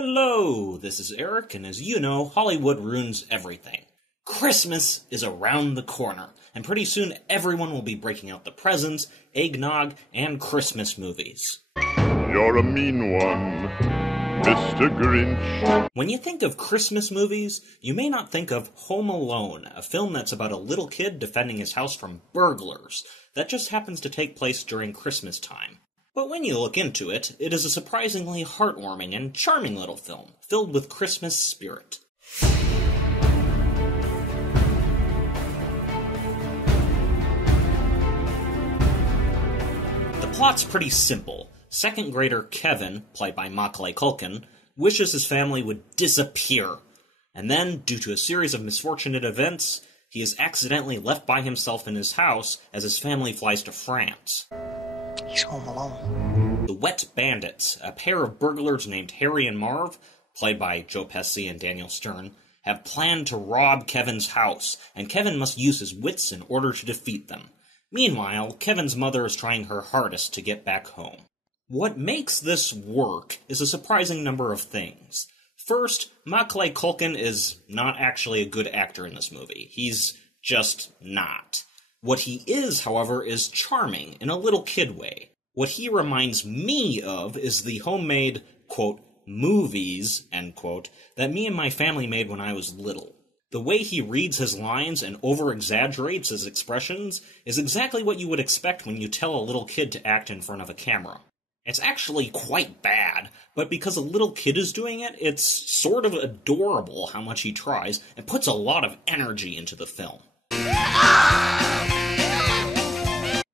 Hello, this is Eric, and as you know, Hollywood ruins everything. Christmas is around the corner, and pretty soon everyone will be breaking out the presents, eggnog, and Christmas movies. You're a mean one, Mr. Grinch. When you think of Christmas movies, you may not think of Home Alone, a film that's about a little kid defending his house from burglars, that just happens to take place during Christmastime. But when you look into it, it is a surprisingly heartwarming and charming little film, filled with Christmas spirit. The plot's pretty simple. Second grader Kevin, played by Macaulay Culkin, wishes his family would disappear. And then, due to a series of misfortunate events, he is accidentally left by himself in his house as his family flies to France. He's home alone. The Wet Bandits, a pair of burglars named Harry and Marv, played by Joe Pesci and Daniel Stern, have planned to rob Kevin's house, and Kevin must use his wits in order to defeat them. Meanwhile, Kevin's mother is trying her hardest to get back home. What makes this work is a surprising number of things. First, Macaulay Culkin is not actually a good actor in this movie. He's just not. What he is, however, is charming in a little kid way. What he reminds me of is the homemade, quote, movies, end quote, that me and my family made when I was little. The way he reads his lines and over-exaggerates his expressions is exactly what you would expect when you tell a little kid to act in front of a camera. It's actually quite bad, but because a little kid is doing it, it's sort of adorable how much he tries and puts a lot of energy into the film.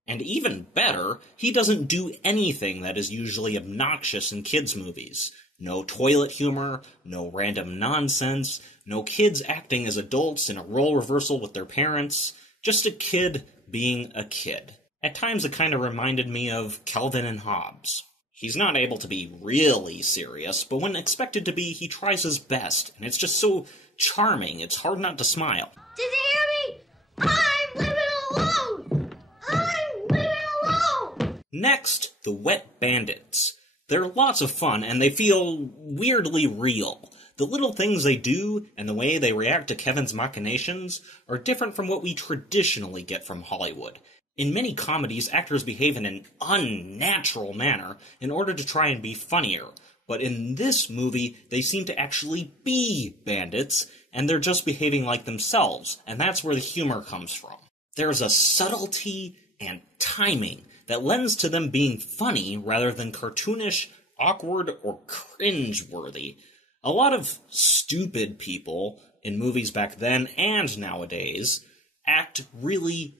And even better, he doesn't do anything that is usually obnoxious in kids' movies. No toilet humor, no random nonsense, no kids acting as adults in a role reversal with their parents, just a kid being a kid. At times it kind of reminded me of Calvin and Hobbes. He's not able to be really serious, but when expected to be, he tries his best, and it's just so charming, it's hard not to smile. Did you hear me? I'm living alone! I'm living alone! Next, the Wet Bandits. They're lots of fun, and they feel weirdly real. The little things they do, and the way they react to Kevin's machinations, are different from what we traditionally get from Hollywood. In many comedies, actors behave in an unnatural manner in order to try and be funnier, but in this movie, they seem to actually be bandits, and they're just behaving like themselves, and that's where the humor comes from. There's a subtlety and timing that lends to them being funny rather than cartoonish, awkward, or cringe-worthy. A lot of stupid people in movies back then and nowadays act really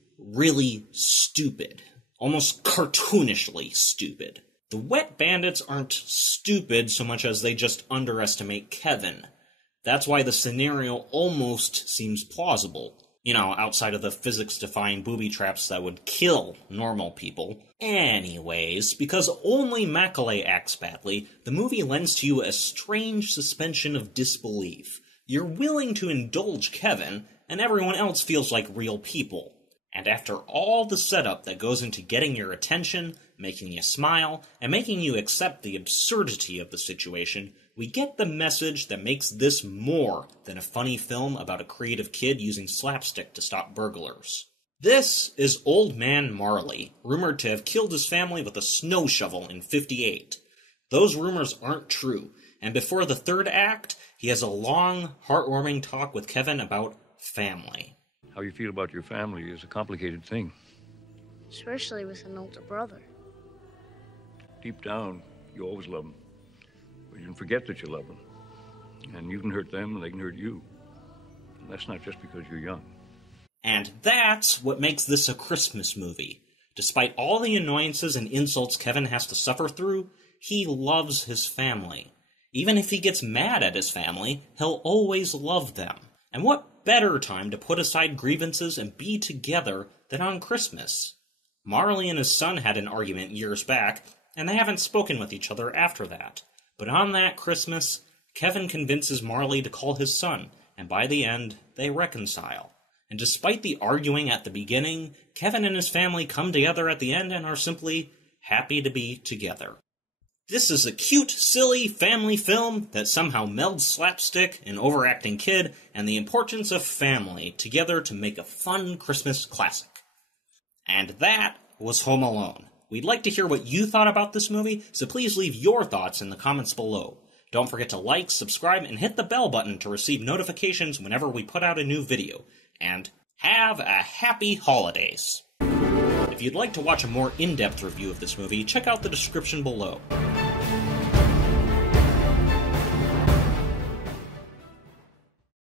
stupid. Almost cartoonishly stupid. The Wet Bandits aren't stupid so much as they just underestimate Kevin. That's why the scenario almost seems plausible. Outside of the physics-defying booby traps that would kill normal people. Anyways, because only Macaulay acts badly, the movie lends to you a strange suspension of disbelief. You're willing to indulge Kevin, and everyone else feels like real people. And after all the setup that goes into getting your attention, making you smile, and making you accept the absurdity of the situation, we get the message that makes this more than a funny film about a creative kid using slapstick to stop burglars. This is Old Man Marley, rumored to have killed his family with a snow shovel in '58. Those rumors aren't true, and before the third act, he has a long, heartwarming talk with Kevin about family. How you feel about your family is a complicated thing. Especially with an older brother. Deep down, you always love them. But you can forget that you love them. And you can hurt them, and they can hurt you. And that's not just because you're young. And that's what makes this a Christmas movie. Despite all the annoyances and insults Kevin has to suffer through, he loves his family. Even if he gets mad at his family, he'll always love them. And what better time to put aside grievances and be together than on Christmas? Marley and his son had an argument years back, and they haven't spoken with each other after that. But on that Christmas, Kevin convinces Marley to call his son, and by the end, they reconcile. And despite the arguing at the beginning, Kevin and his family come together at the end and are simply happy to be together. This is a cute, silly family film that somehow melds slapstick, an overacting kid, and the importance of family together to make a fun Christmas classic. And that was Home Alone. We'd like to hear what you thought about this movie, so please leave your thoughts in the comments below. Don't forget to like, subscribe, and hit the bell button to receive notifications whenever we put out a new video. And have a happy holidays! If you'd like to watch a more in-depth review of this movie, check out the description below.